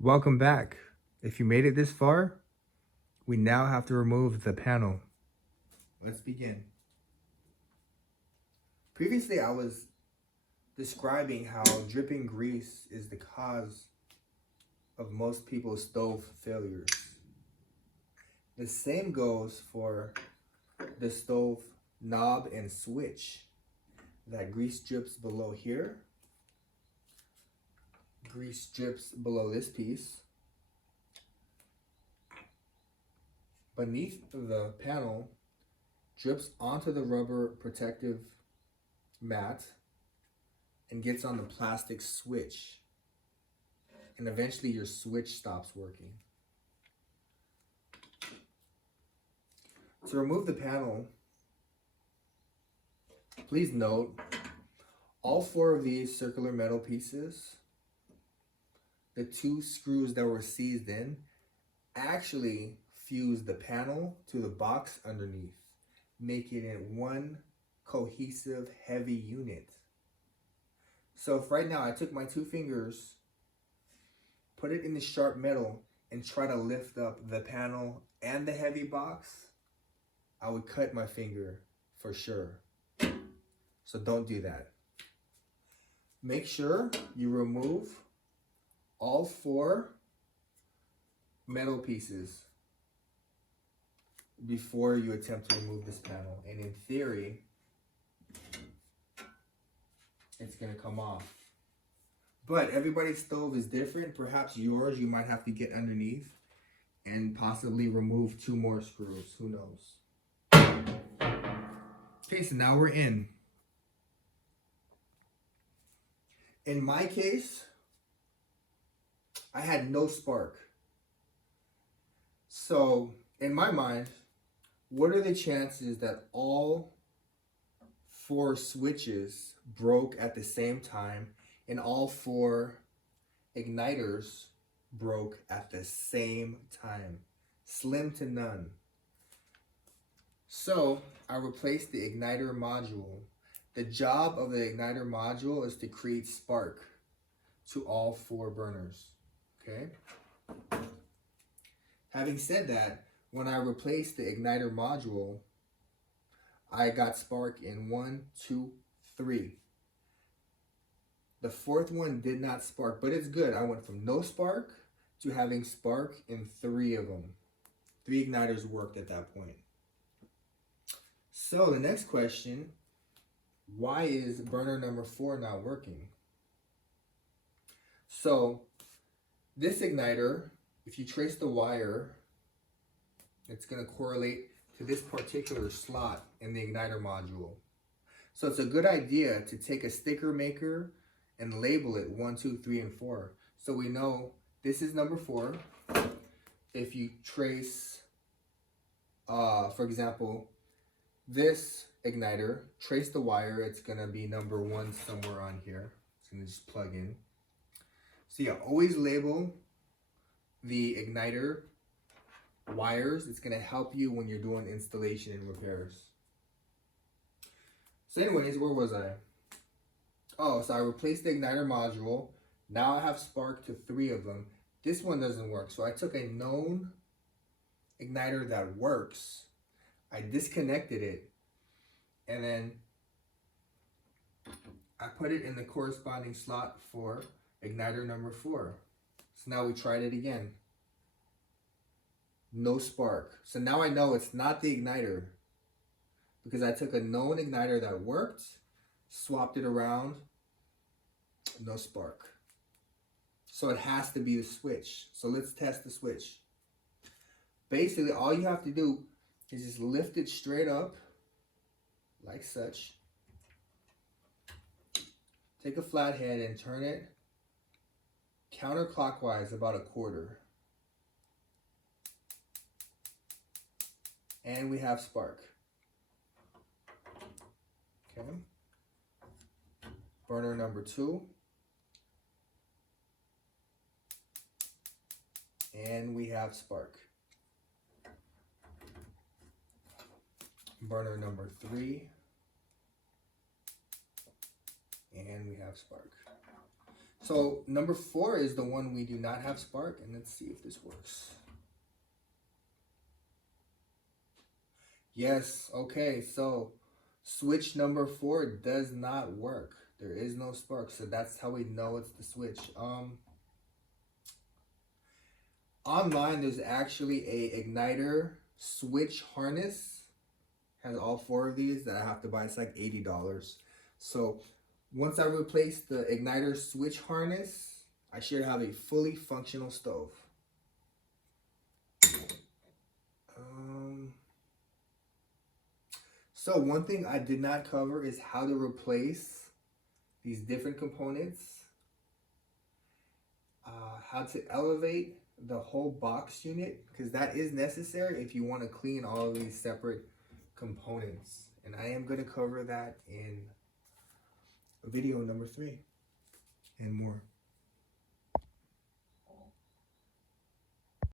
Welcome back. If you made it this far, we now have to remove the panel. Let's begin. Previously, I was describing how dripping grease is the cause of most people's stove failures. The same goes for the stove knob and switch. That grease drips below here. Grease drips below this piece. Beneath the panel, drips onto the rubber protective mat and gets on the plastic switch. And eventually your switch stops working. To remove the panel, please note all four of these circular metal pieces, the two screws that were seized in, actually fuse the panel to the box underneath, making it one cohesive heavy unit. So if right now I took my two fingers, put it in the sharp metal, and try to lift up the panel and the heavy box, I would cut my finger for sure. So don't do that. Make sure you remove all four metal pieces before you attempt to remove this panel. And in theory, it's gonna come off. But everybody's stove is different. Perhaps yours, you might have to get underneath and possibly remove two more screws. Who knows? Okay, so now we're in. In my case, I had no spark. So in my mind, what are the chances that all four switches broke at the same time and all four igniters broke at the same time? Slim to none. So I replaced the igniter module. The job of the igniter module is to create spark to all four burners, okay? Having said that, when I replaced the igniter module, I got spark in 1, 2, 3. The fourth one did not spark, but it's good. I went from no spark to having spark in 3 of them. 3 igniters worked at that point. So the next question, why is burner number 4 not working? So this igniter, if you trace the wire, it's going to correlate to this particular slot in the igniter module. So it's a good idea to take a sticker maker and label it 1, 2, 3, and 4. So we know this is number 4. If you trace, for example, this igniter, trace the wire, it's going to be number 1 somewhere on here. It's going to just plug in. So yeah, always label the igniter wires. It's going to help you when you're doing installation and repairs. So anyways, where was I? Oh, so I replaced the igniter module. Now I have spark to 3 of them. This one doesn't work. So I took a known igniter that works. I disconnected it. And then I put it in the corresponding slot for igniter number 4. So now we tried it again. No spark. So now I know it's not the igniter because I took a known igniter that worked, swapped it around, no spark. So it has to be the switch. So let's test the switch. Basically, all you have to do is just lift it straight up like such. Take a flathead and turn it counterclockwise about a quarter. And we have spark. Okay. Burner number 2. And we have spark. Burner number 3. And we have spark. So number 4 is the one we do not have spark, and let's see if this works. Yes, okay, so switch number 4 does not work. There is no spark, so that's how we know it's the switch. Online there's actually a igniter switch harness. Has all 4 of these that I have to buy. It's like $80. So once I replace the igniter switch harness, I should have a fully functional stove. So one thing I did not cover is how to replace these different components, how to elevate the whole box unit, because that is necessary if you want to clean all of these separate components. And I am going to cover that in video number 3 and more.